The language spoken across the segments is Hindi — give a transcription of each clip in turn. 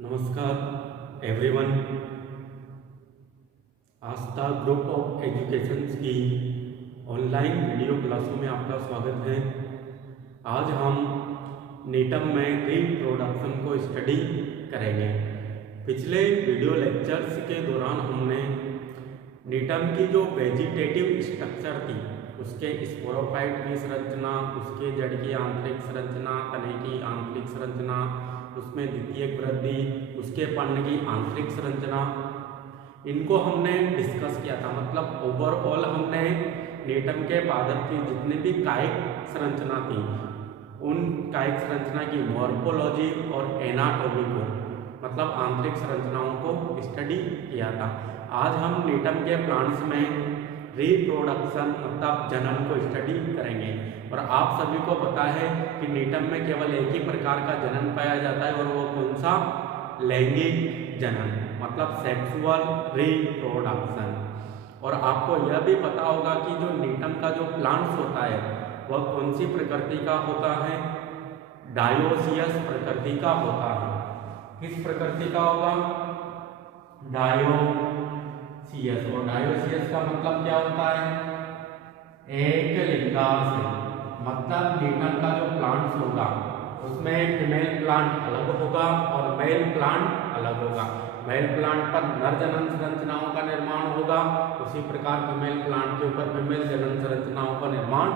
नमस्कार everyone. Aastha group of educations की ऑनलाइन वीडियो क्लासों में आपका स्वागत है। आज हम नीटम में रीप्रोडक्शन को स्टडी करेंगे। पिछले वीडियो लेक्चर्स के दौरान हमने नीटम की जो वेजिटेटिव स्ट्रक्चर थी, उसके स्पोरोफाइट की संरचना, उसके जड़ की आंतरिक संरचना, तने की आंतरिक संरचना, उसमें द्वितीयक वृद्धि, उसके पर्ण की आंतरिक संरचना, इनको हमने डिस्कस किया था। मतलब ओवरऑल हमने नीटम के पादप की जितनी भी कायिक संरचना थी, उन कायिक संरचना की मॉर्फोलॉजी और एनाटॉमी को, मतलब आंतरिक संरचनाओं को स्टडी किया था। आज हम नीटम के प्लांट्स में रिप्रोडक्शन मतलब जनन को स्टडी करेंगे। और आप सभी को पता है कि नीटम में केवल एक ही प्रकार का जनन पाया जाता है, और वो कौन सा? लैंगिक जनन, मतलब सेक्सुअल रिप्रोडक्शन। और आपको यह भी पता होगा कि जो नीटम का जो प्लांट्स होता है वह कौन सी प्रकृति का होता है? डायोसियस प्रकृति का होता है। किस प्रकृति का होगा? डायोसियस। और डायोसियस का मतलब क्या होता है? एक लिंगाशय। मतलब नीटम का जो प्लांट्स होगा उसमें फीमेल प्लांट अलग होगा और मेल प्लांट अलग होगा। मेल प्लांट पर नर जनन संरचनाओं का निर्माण होगा, उसी प्रकार फीमेल प्लांट के ऊपर फीमेल जनन संरचनाओं का निर्माण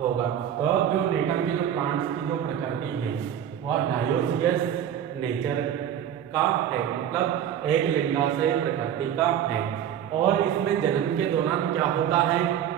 होगा। तो जो नीटम के जो प्लांट्स की जो प्रकृति है वह डायोसियस नेचर का है, मतलब एक लिंगाशय प्रकृति का है। और इसमें जनन के दौरान क्या होता है?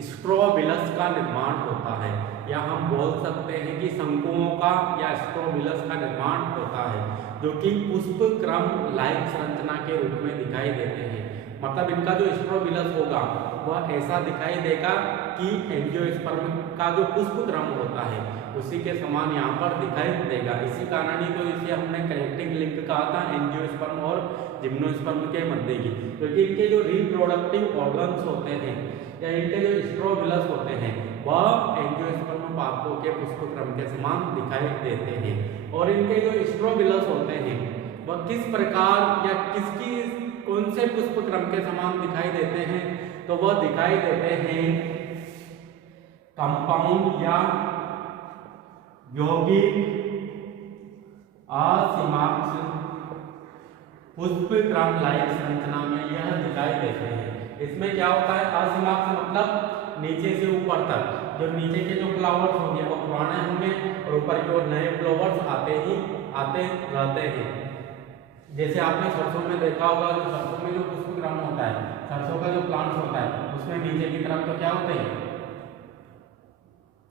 स्ट्रोबिलस का निर्माण होता है, या हम बोल सकते हैं कि शंकुओं का या स्ट्रोबिलस का निर्माण होता है, जो कि पुष्प क्रम लाइक संरचना के रूप में दिखाई देते हैं। मतलब इनका जो स्ट्रोबिलस होगा वह ऐसा दिखाई देगा कि एंजियोस्पर्म का जो पुष्प क्रम होता है उसी के समान यहाँ पर दिखाई देगा। इसी कारण ही तो इसे हमने कनेक्टिंग लिंक कहा था एंजियोस्पर्म और जिम्नोस्पर्म के मध्य की, क्योंकि इनके जो रिप्रोडक्टिव ऑर्गन्स होते हैं या इनके जो स्ट्रोबिलस होते हैं वह एंजियोस्पर्म पादपों के पुष्प क्रम के समान दिखाई देते हैं। और इनके जो स्ट्रोबिलस होते हैं वह किस प्रकार या किसकी कौन से पुष्प क्रम के समान दिखाई देते हैं? तो वह दिखाई देते हैं कंपाउंड या यौगिक असीमाक्ष पुष्प क्रम लाइक संरचना में यह दिखाई देते हैं। इसमें क्या होता है? असीमाक्ष मतलब नीचे से ऊपर तक, जो नीचे के जो फ्लावर्स होंगे वो पुराने होंगे और ऊपर की ओर नए फ्लावर्स आते रहते हैं। जैसे आपने सरसों में देखा होगा, जो सरसों में जो पुष्प क्रम होता है, सरसों का जो प्लांट्स होता है उसमें नीचे की तरफ तो क्या होते हैं?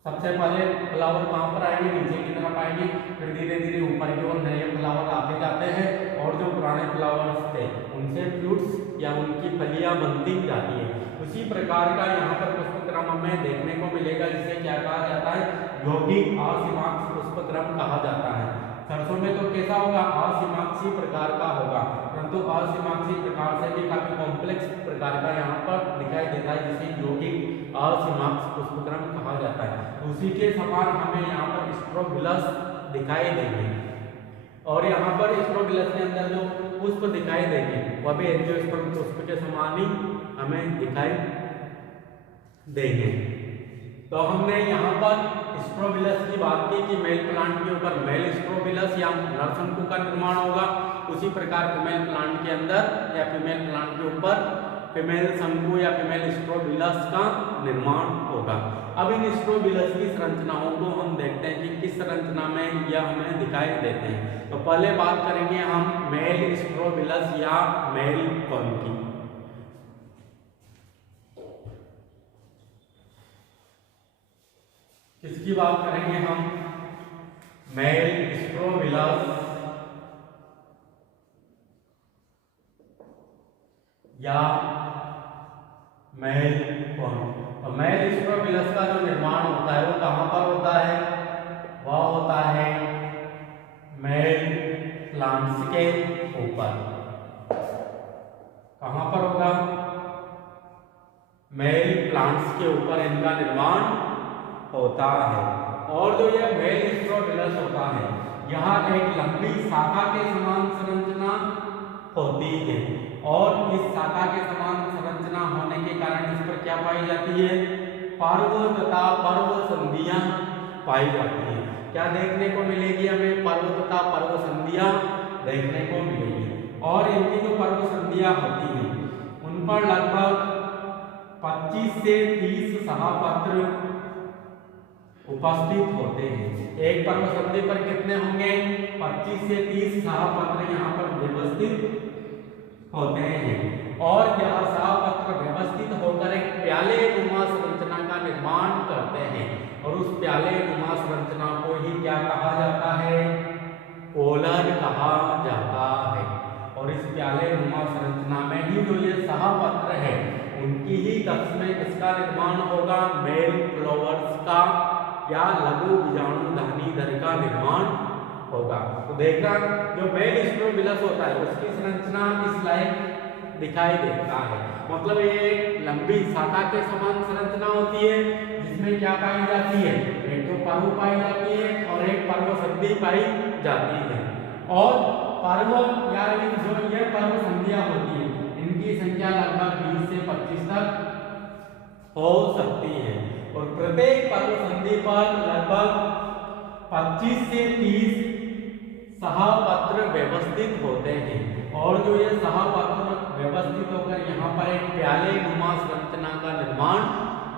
सबसे पहले फ्लावर कहाँ पर आएंगे? नीचे की तरफ आएंगे, फिर धीरे धीरे ऊपर की ओर नए फ्लावर आते जाते हैं, और जो पुराने फ्लावर्स थे उनसे फ्रूट्स या उनकी फलियां बनती जाती है। उसी प्रकार का यहाँ पर पुष्प क्रम हमें देखने को मिलेगा, जिसे क्या कहा जाता है? यौगिक असीमाक्ष पुष्प क्रम कहा जाता है। सरसों में तो कैसा होगा? असीमाक्षी प्रकार का होगा, परंतु असीमाक्षी प्रकार से भी काफी कॉम्प्लेक्स प्रकार का यहाँ पर दिखाई देता है, जिसे यौगिक असीमाक्ष पुष्प क्रम कहा जाता है। उसी के समान हमें यहाँ पर स्ट्रोबिलस दिखाई देंगे, और यहाँ पर स्ट्रोबिलस के अंदर जो पुष्प दिखाई देंगे वह भी एंजियोस्पर्म पुष्प के समान ही हमें दिखाई देंगे। तो हमने यहाँ पर स्ट्रोबिलस की बात की कि मेल प्लांट के ऊपर मेल स्ट्रोबिलस या नर शंकु का निर्माण होगा, उसी प्रकार फीमेल प्लांट के अंदर या फीमेल प्लांट के ऊपर फीमेल शंकु या फीमेल स्ट्रोबिलस का निर्माण होगा। अब इन स्ट्रोबिलस की संरचनाओं को हम देखते हैं कि किस संरचना में यह हमें दिखाई देते हैं। तो पहले बात करेंगे हम मेल स्ट्रोबिलस या मेल कॉन की। किसकी बात करेंगे हम? मेल स्ट्रोबिलस या मेल कॉन। तो मेल स्ट्रोबिलस का जो निर्माण होता है वो कहां पर होता है? वह होता है मेल प्लांट्स के ऊपर। कहां पर होगा? मेल प्लांट्स के ऊपर इनका निर्माण होता है। और जो यह मेल स्ट्रोबिलस होता है यहाँ एक लंबी शाखा के समान संरचना होती है और इस शाखा के समान संरचना होने के कारण इस पर क्या पाई जाती है, पर्व तथा पर्व संधियां पाई जाती है। क्या देखने को मिलेगी हमें, पर्व तथा पर्व संधियां देखने को मिलेगी। और इनकी जो पर्व संधियां होती हैं उन पर लगभग 25 से 30 सहापत्र उपस्थित होते हैं। एक पर्व संधि पर कितने होंगे, 25 से 30 सहापत्र यहाँ पर व्यवस्थित होते हैं और यह सहापत्र व्यवस्थित होकर एक प्याले नुमा संरचना का निर्माण करते हैं और उस प्याले नुमा संरचना को ही क्या कहा जाता है, कोलर कहा जाता है। और इस प्याले नुमा संरचना में ही जो ये सहापत्र है उनकी ही कक्ष में किसका निर्माण होगा, मेल फ्लावर्स का या लघु बीजाणुधानी दर का निर्माण होगा। तो देखना जो मेल स्ट्रोबिलस होता है उसकी संरचना इस लायक दिखाई देता है, मतलब ये एक लंबी शाखा के समान संरचना होती है जिसमें क्या पाई जाती है, एक तो पर्व पाई जाती है और एक पर्व संधि पाई जाती है। और पर्व या जो ये पर्व संधियां होती है इनकी संख्या लगभग 20 से 25 तक हो सकती है और प्रत्येक पर्व संधि पर लगभग 25 से 30 सहापत्र व्यवस्थित होते हैं और जो ये सहापत्र व्यवस्थित होकर यहाँ पर एक प्याले नुमा संरचना का निर्माण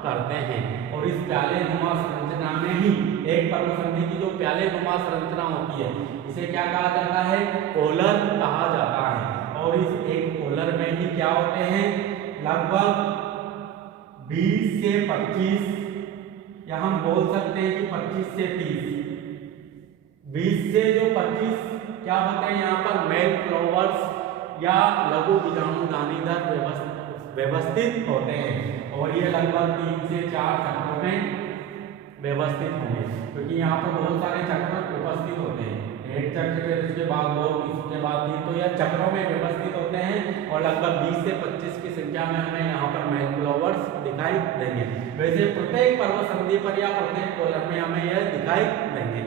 करते हैं और इस प्याले नुमा संरचना में ही एक पर्व संधि की जो प्याले नुमा संरचना होती है इसे क्या कहा जाता है, कोलर कहा जाता है। और इस एक कोलर में ही क्या होते हैं, लगभग 20 से 25 या हम बोल सकते हैं कि 25 से 30, 20 से जो 25 क्या होते हैं यहाँ पर मेल फ्लावर्स या लघु बीजाणुधानीधर व्यवस्थित होते हैं और ये लगभग 3 से 4 चक्रों में व्यवस्थित होंगे क्योंकि यहाँ पर बहुत सारे चक्र उपस्थित होते हैं, एक चक्र फिर उसके बाद 2 उसके बाद 3, तो यह चक्रों में व्यवस्थित होते हैं और लगभग 20 से 25 की संख्या में हमें यहाँ पर मेल फ्लावर्स दिखाई देंगे। वैसे प्रत्येक पर्व संधि पर या प्रत्येक कोलर में हमें यह दिखाई देंगे।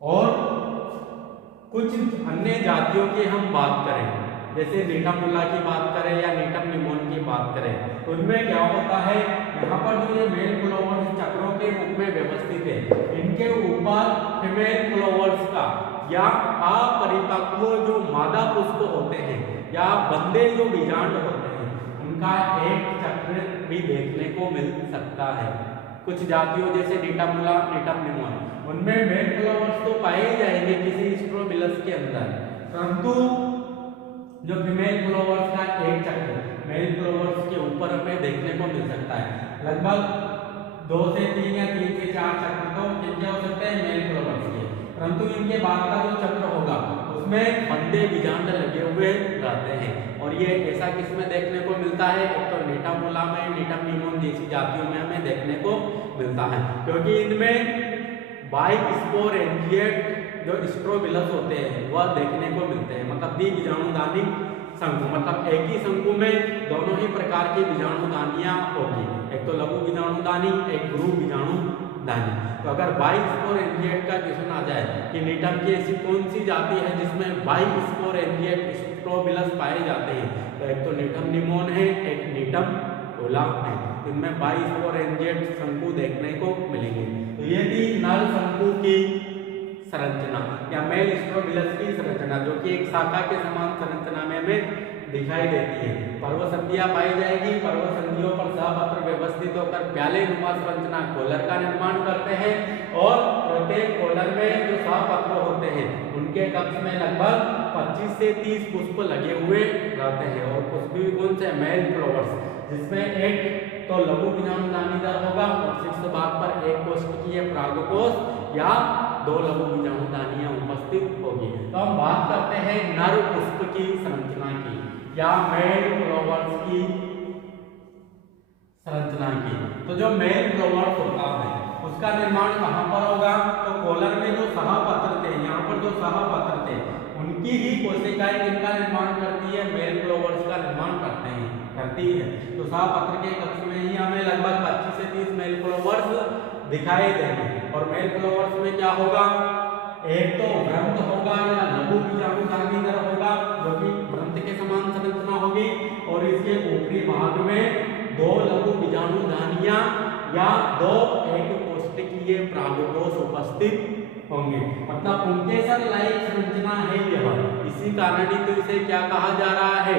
और कुछ अन्य जातियों की हम बात करें, जैसे नीटमुला की बात करें या नीटम निमोन की बात करें, तो उनमें क्या होता है, यहाँ पर जो ये मेल फ्लावर्स चक्रों के रूप में व्यवस्थित है, इनके ऊपर फीमेल फ्लावर्स का या अपरिपक्व जो मादा पुष्प होते हैं या बंदे जो बीजांड होते हैं उनका एक चक्र भी देखने को मिल सकता है। कुछ जातियों जैसे नीटमुला, नीटम निमोन, उनमें मेल फ्लावर्स तो पाए जाएंगे किसी स्ट्रोबिलस के अंदर, परंतु जो फीमेल फ्लावर्स का एक चक्र मेल फ्लावर्स के ऊपर हमें देखने को मिल सकता है। लगभग 2 से 3 या 3 से 4 चक्र तो क्या हो सकते हैं, मेल फ्लावर्स के, परंतु इनके बाद का जो चक्र होगा उसमें बंदे बीजांड लगे हुए रहते हैं और ये ऐसा किसमें देखने को मिलता है, एक तो नीटमुला में, नीटम निमोन जैसी जातियों में हमें देखने को मिलता है क्योंकि इनमें बाइस्पोरेंजिएट जो स्ट्रोबिलस होते हैं वह देखने को मिलते हैं, मतलब द्विबीजाणुधानी शंकु, मतलब एक ही शंकु में दोनों ही प्रकार की बीजाणुधानियां होगी, एक तो लघु बीजाणुधानी, एक गुरु बीजाणुधानी। तो अगर बाइस्पोरेंजिएट का क्वेश्चन आ जाए कि नीटम की ऐसी कौन सी जाति है जिसमें बाइस्पोरेंजिएट स्ट्रोबिलस पाए जाते हैं, तो एक तो नीटम निमोन है, एक नीटम टोला है, इनमें बाइस्पोरेंजिएट शंकु देखने को मिलेंगे। तो ये थी नर शंकु की संरचना या मेल स्ट्रोबिलस की संरचना जो कि एक शाखा के समान संरचना में हमें दिखाई देती है। पर्व संधियां पाई जाएगी, पर्व संधियों पर सहपत्र व्यवस्थित होकर प्याले नुमा संरचना कोलर का निर्माण करते हैं और प्रत्येक कोलर में जो सहपत्र होते हैं उनके कक्ष में लगभग 25 से 30 पुष्प लगे हुए रहते हैं और पुष्प भी कौन से, मेल फ्लावर्स, जिसमें एक तो लघु बीजाणुधानीधर होगा और शीर्ष भाग पर एक कोशिकीय परागकोश या 2 लघु बीजाणुधानियां उपस्थित होगी। तो हम बात करते हैं नर पुष्प की संरचना की या मेल फ्लावर्स की संरचना की। तो जो मेल फ्लावर्स होता है उसका निर्माण कहाँ पर होगा, तो कोलर में जो सहपत्र थे, यहाँ पर जो सहपत्र थे उनकी ही कोशिकाएं इनका निर्माण करती है, मेल फ्लावर्स का निर्माण करती है। तो सहपत्र के कक्ष में ही हमें लगभग 25 से 30 मेल फ्लावर्स दिखाई देंगे और मेल फ्लावर्स में क्या होगा, एक तो वृंत होगा या लघु बीजाणुधानी दर होगा, जो कि वृंत के समान संरचना होगी, और इसके ऊपरी भाग में दो लघु बीजाणुधानियां या दो एक कोष्ठकीय प्रागकोश उपस्थित होंगे। मतलब पुंकेसर लाइक संरचना है यह, इसी कारण ही तो इसे क्या कहा जा रहा है,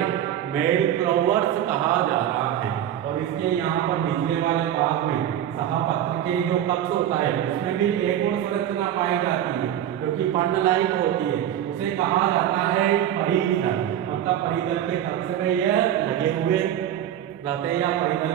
मेल फ्लावर्स कहा जा रहा है। और इसके यहाँ पर निचले वाले भाग में सहापत्र के जो कक्ष होता है उसमें भी एक और संरचना पाई जाती है जो कि पर्ण लाइक होती है, उसे कहा जाता है परिधल। मतलब परिधल के कक्ष में यह लगे हुए रहते हैं या परिधल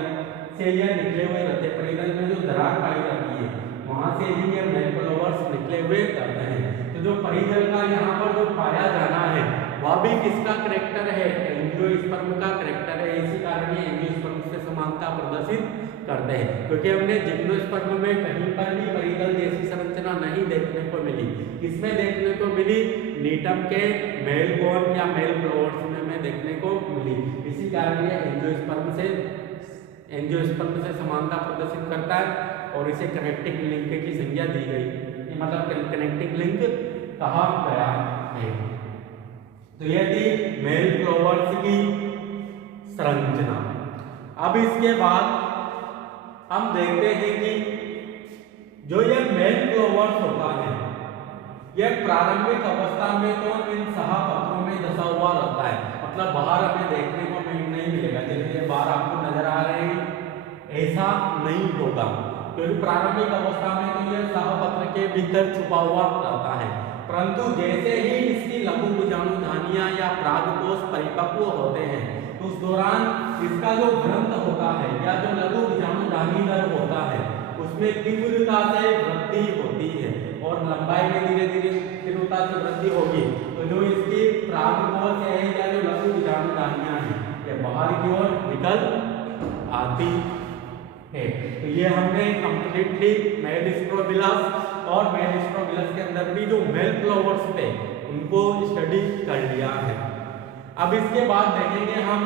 से यह निकले हुए रहते हैं। परिधल में जो दरार पाई जाती है वहां से ही ये मेल फ्लावर्स निकले हुए रहते हैं। तो जो परिधल का यहाँ पर जो पाया जाना है वह भी किसका करैक्टर है, एंजियोस्पर्म का करैक्टर है। इसी कारण ये एंजियोस्पर्म से समानता प्रदर्शित करते हैं, क्योंकि हमने जिम्नोस्पर्म में कहीं पर भी परिधल जैसी संरचना नहीं देखने को मिली। किसमें देखने को मिली, नीटम के मेल कोन या मेल फ्लावर्स में देखने को मिली। इसी कारण ये एंजियोस्पर्म से समानता प्रदर्शित करता है और इसे कनेक्टिंग लिंक की संज्ञा दी गई, मतलब कनेक्टिंग लिंक कहा गया है। तो यह थी मेल फ्लावर्स की संरचना। अब इसके बाद हम देखते हैं कि जो यह मेल फ्लावर्स होता है यह प्रारंभिक अवस्था में तो इन सहापत्रों में धसा हुआ रहता है, मतलब बाहर हमें देखने को नहीं मिलेगा। जैसे बाहर आपको नजर आ रहे हैं, ऐसा नहीं होगा, क्योंकि प्रारंभिक अवस्था में तो यह सहापत्र के भीतर छुपा हुआ रहता है। परंतु जैसे ही इसकी लघु बीजाणुधानियां या प्रागकोश परिपक्व होते हैं तो उस दौरान इसका जो ग्रंथ होता है या जो लघु बीजाणुधानी दर होता है उसमें तीव्रता से वृद्धि होती है और लंबाई में धीरे धीरे तीव्रता से वृद्धि होगी। तो जो इसकी प्रागकोश है या जो लघु बीजाणुधानियां हैं ये बाहर की ओर निकल आती है। तो ये हमने कंप्लीटली मेल स्ट्रोबिलस और मेल स्ट्रोबिलस के अंदर भी जो मेल फ्लावर्स थे उनको स्टडी कर लिया है। अब इसके बाद देखेंगे हम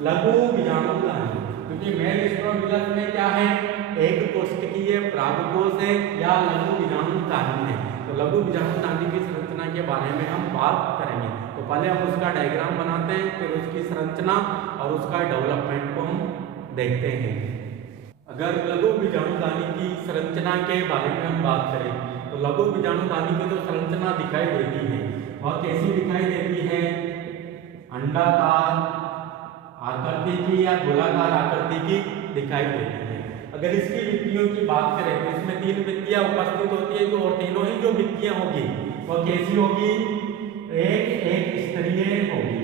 लघु बीजाणुधानी, क्योंकि मेल स्ट्रोबिलस में क्या है, एक कोष्ठकीय प्रागकोश है या लघु बीजाणुधानी है। तो लघु बीजाणुधानी की संरचना के बारे में हम बात करेंगे। तो पहले हम उसका डायग्राम बनाते हैं, फिर उसकी संरचना और उसका डेवलपमेंट को हम देखते हैं। अगर लघु बीजाणुधानी की संरचना के बारे में हम बात करें तो लघु बीजाणुधानी की जो संरचना दिखाई देती है वह कैसी दिखाई देती है, अंडाकार आकृति की या गोलाकार आकृति की दिखाई देती है। अगर इसकी भित्तियों की बात करें तो इसमें 3 भित्तियां उपस्थित होती है, और तीनों ही जो भित्तियां होगी वह कैसी होगी, एक स्तरीय होगी।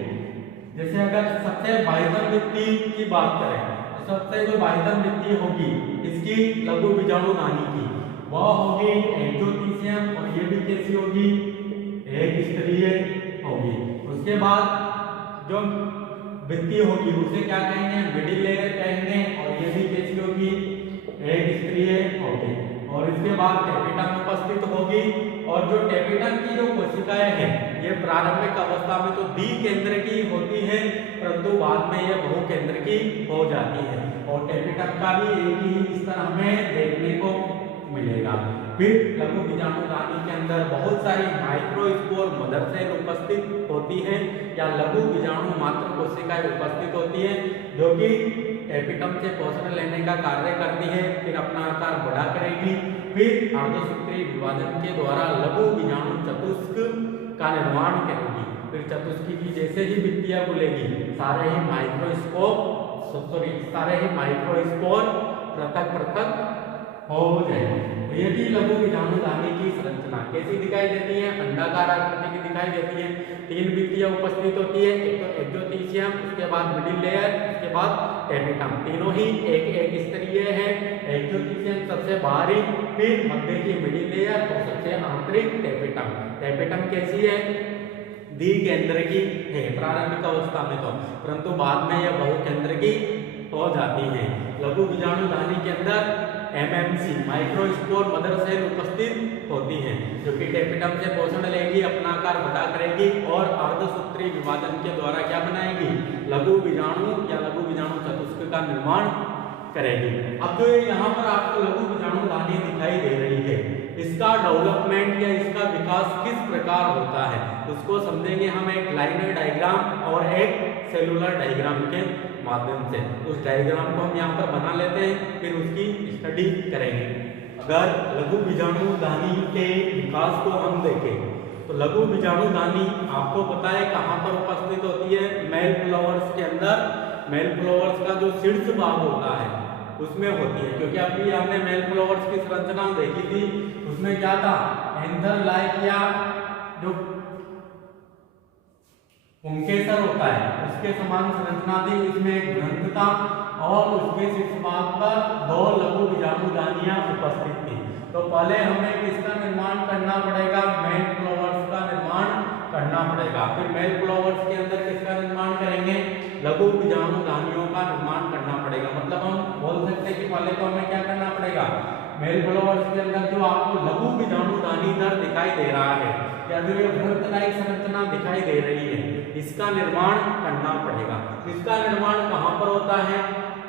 जैसे अगर सबसे बाह्यतम भित्ति की बात करें, सबसे जो बाह्यतम भित्ति होगी इसकी लघु बीजाणुधानी की वह होगी एक्सोथीसियम, और ये भी कैसी होगी, एक स्तरीय होगी। उसके बाद जो भित्ति होगी उसे क्या कहेंगे, मिडिल लेयर कहेंगे, और ये भी कैसी होगी, एक स्तरीय होगी। और इसके बाद टेपिटम उपस्थित होगी, और जो टेपिटम की जो कोशिकाएं हैं ये प्रारंभिक अवस्था में तो द्विकेंद्र की होती है, परंतु बाद में यह बहुकेंद्र की हो जाती है। और टेपिटम का भी एक ही स्तर हमें देखने को मिलेगा। फिर लघु बीजाणुधानी के अंदर बहुत सारी माइक्रोस्पोर मदर सेल उपस्थित होती है या लघु बीजाणु मात्र कोशिकाएं उपस्थित होती है, जो कि टेपिटम से पोषण लेने का कार्य करती है, फिर अपना आकार बड़ा करेगी, फिर अर्धसूत्री विभाजन के द्वारा लघु बीजाणु चतुष्क का निर्माण करेगी। फिर चतुष्की की जैसे ही भित्तियां खुलेगी सारे ही माइक्रोस्पोर पृथक पृथक हो जाएगी। तो ये भी लघु बीजाणुधानी की संरचना कैसी दिखाई देती है, अंडाकार आकृति की दिखाई देती है। 3 भित्तियां उपस्थित होती है, एक तो एक्सोथीसियम, उसके बाद मिडिल लेयर, उसके बाद टेपिटम। तीनों ही एक स्तरीय है। एक्सोथीसियम सबसे बाहरी, फिर मध्य की मिडिल लेयर और सबसे आंतरिक टेपिटम। टेपिटम कैसी है, द्विकेंद्र की है प्रारंभिक अवस्था में तो, परंतु बाद में यह बहुकेंद्र की हो जाती है। लघु बीजाणुधानी के अंदर एमएमसी माइक्रोस्पोर मदर सेल उपस्थित होती है, जो कि टेपिटम से पोषण लेगी, अपना आकार बड़ा करेगी और अर्धसूत्री विभाजन के द्वारा क्या बनाएगी, लघु बीजाणु या लघु बीजाणु चतुष्क का निर्माण करेगी। अब जो यहाँ पर आपको लघु बीजाणुधानी दिखाई दे रही है इसका डेवलपमेंट या इसका विकास किस प्रकार होता है उसको समझेंगे हम एक लाइनर डायग्राम और एक सेलुलर डायग्राम के माध्यम से। उस डायग्राम को हम यहाँ पर बना लेते हैं, फिर उसकी स्टडी करेंगे। अगर लघु बीजाणुधानी के विकास को हम देखें तो लघु बीजाणुधानी आपको पता है कहाँ पर उपस्थित होती है, मेल फ्लावर्स के अंदर। मेल फ्लावर्स का जो शीर्ष भाग होता है उसमें होती है, क्योंकि अभी हमने मेल फ्लावर्स की संरचना देखी थी, उसमें क्या था, एंथर लाइक या जो पुंकेसर होता है उसके समान संरचना थी। इसमें एक ग्रंथ था और उसके शीर्ष भाग पर 2 लघु बीजाणुधानियां उपस्थित थी। तो पहले हमें किसका निर्माण करना पड़ेगा, मेल फ्लावर्स का निर्माण करना पड़ेगा। फिर मेल फ्लावर्स के अंदर किसका निर्माण करेंगे, लघु बीजाणुधानियों का निर्माण करना पड़ेगा। मतलब हम बोल सकते हैं कि पहले तो हमें क्या करना पड़ेगा, मेल फ्लावर्स के अंदर जो आपको लघु बीजाणुधानी दर दिखाई दे रहा है या जो ये वृत्त लाइक संरचना दिखाई दे रही है, इसका निर्माण करना पड़ेगा। इसका निर्माण कहाँ पर होता है,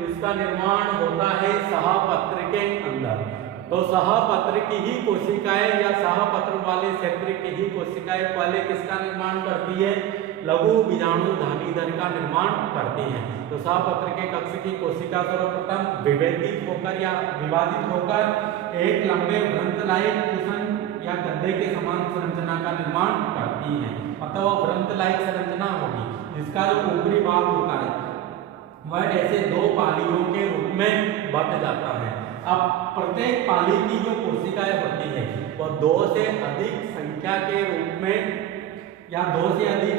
इसका निर्माण होता है सहपत्र के अंदर। तो सहपत्र की ही कोशिकाएं या सहपत्र वाले क्षेत्र की ही कोशिकाएं पहले किसका निर्माण करती है, लघु बीजाणुधानी दर का निर्माण करती हैं। तो सहपत्र के कक्ष की कोशिका सर्वप्रथम विभेदित होकर या विभाजित होकर एक लंबे वृत्त लाइक कुशन या गद्दे के समान संरचना का निर्माण करती है। मतलब वह वृत्त लाइक संरचना होगी जिसका जो ऊपरी भाग होता है वह ऐसे 2 पालियों के रूप में बंट जाता है। अब प्रत्येक पाली की जो कोशिकाएं होती है वह 2 से अधिक संख्या के रूप में या 2 से अधिक,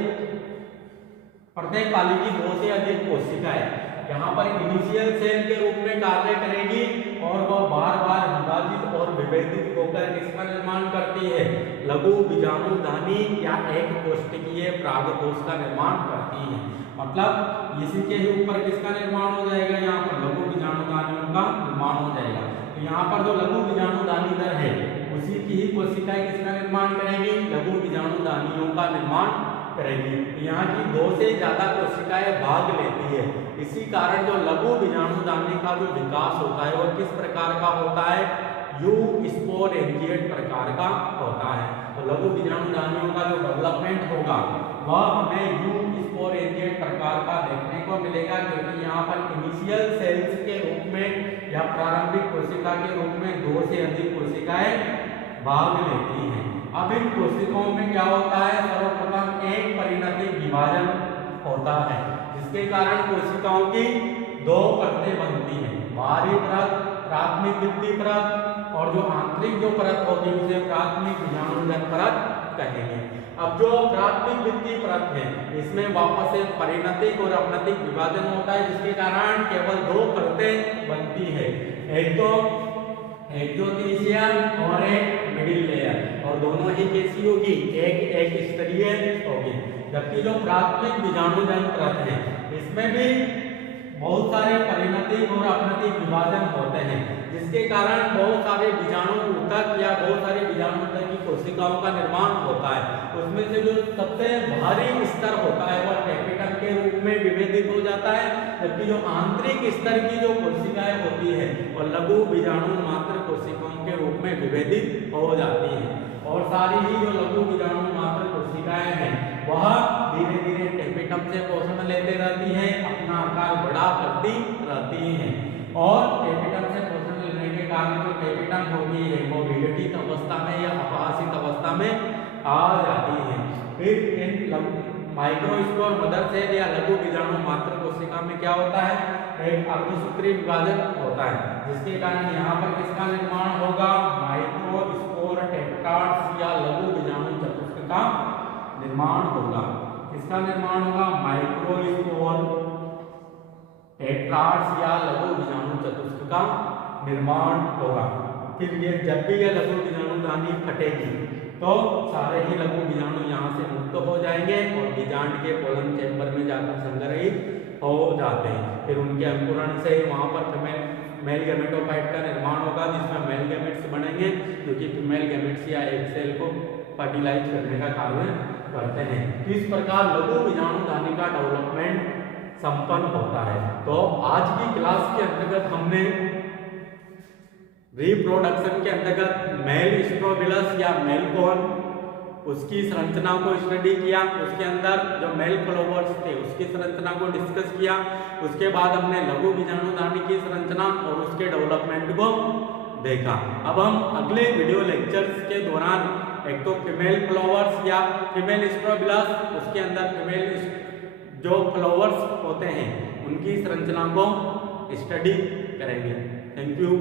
प्रत्येक पाली की 2 से अधिक कोशिकाएं यहाँ पर इनिशियल सेल के रूप में कार्य करेगी और वह बार बार विभाजित और विभेदित होकर किसका निर्माण करती है, लघु बीजाणुधानी या एक कोशिकीय परागकोश का निर्माण करती है। मतलब इसी के ही ऊपर किसका निर्माण हो जाएगा, यहाँ पर लघु बीजाणुधानियों का निर्माण हो जाएगा। तो यहाँ पर जो लघु बीजाणुधानी दर है उसी की ही कोशिकाएं किसका निर्माण करेगी, लघु बीजाणुधानियों का निर्माण करेगी। यहाँ की 2 से ज्यादा कोशिकाएं भाग लेती है। इसी कारण जो लघु बीजाणुधानी का जो विकास होता है वह किस प्रकार का होता है, यू स्पोरेंजिएट प्रकार का होता है। तो लघु बीजाणुधानियों का जो डेवलपमेंट होगा वह हमें यू स्पोरेंजिएट प्रकार का देखने को मिलेगा, क्योंकि यहाँ पर इनिशियल सेल्स के रूप में या प्रारंभिक कोशिका के रूप में 2 से अधिक कोशिकाएं भाग लेती हैं। अब इन कोशिकाओं में क्या होता है, सर्वप्रथम एक परिणति विभाजन होता है जिसके कारण कोशिकाओं की 2 परतें बनती हैं, बाहरी परत प्राथमिक भित्ति परत और जो आंतरिक जो परत होगी उसे प्राथमिक बीजाणुजन परत कहेंगे। अब जो प्राथमिक भित्ति परत है इसमें वापस से परिणतिक और अपनतिक विभाजन होता है जिसके कारण केवल 2 परतें बनती है, एक तो एक्सोथीसियम और एक मिडिल लेयर, और दोनों ही कैसी होगी, एक स्तरीय होगी। जबकि जो प्राथमिक बीजाणुजन परत है इसमें भी बहुत सारे परिणतिक और अपनतिक विभाजन होते हैं जिसके कारण बहुत सारे बीजाणु ऊतक या बहुत सारे बीजाणु ऊतक की कोशिकाओं का निर्माण होता है। उसमें से जो सबसे भारी स्तर होता है वह टेपिटम के रूप में विभेदित हो जाता है, जबकि जो आंतरिक स्तर की जो कोशिकाएं होती है वह लघु बीजाणु मात्र कोशिकाओं के रूप में विभेदित हो जाती है। और सारी ही जो लघु बीजाणु मात्र कोशिकाएं हैं वह धीरे धीरे टेपिटम से पोषण लेते रहती हैं, अपना आकार बड़ा करती रहती हैं और टेपिटम से पोषण लेने के कारण जो टेपिटम होती है वो विघटित अवस्था में या अपहासित अवस्था में आ जाती है। फिर इन माइक्रोस्पोर मदर सेल या लघु बीजाणु मात्र कोशिका में क्या होता है, एक अर्धसूत्री विभाजन होता है जिसके कारण यहाँ पर किसका निर्माण होगा, माइक्रोस्पोर टेट्राड्स या लघु बीजाणु चतुष्क का निर्माण होगा। किसका निर्माण होगा, माइक्रोस्पोर टेट्राड्स या लघु बीजाणु चतुष्क का निर्माण होगा। फिर ये जब भी यह लघु बीजाणुधानी फटेगी तो सारे ही लघु बीजाणु यहाँ से मुक्त हो जाएंगे और बीजांड के पोलन चैम्बर में जाकर संग्रहित हो जाते हैं। फिर उनके अंकुरण से वहाँ पर मेल गैमेटोफाइट का निर्माण होगा जिसमें मेल गैमेट्स बनेंगे क्योंकि फीमेल गैमेट्स या एक सेल को फर्टिलाइज करने का कार्य करते हैं। तो इस प्रकार लघु बीजाणुधानी का डेवलपमेंट संपन्न होता है। तो आज की क्लास के अंतर्गत हमने रिप्रोडक्शन के अंतर्गत मेल स्ट्रोबिलस या मेल कॉर्न, उसकी संरचना को स्टडी किया, उसके अंदर जो मेल फ्लावर्स थे उसकी संरचना को डिस्कस किया। उसके बाद हमने लघु बीजाणुधानी की संरचना और उसके डेवलपमेंट को देखा। अब हम अगले वीडियो लेक्चर्स के दौरान एक तो फीमेल फ्लावर्स या फीमेल स्ट्रोबिलस, उसके अंदर फीमेल जो फ्लावर्स होते हैं उनकी संरचना को स्टडी करेंगे। Thank you.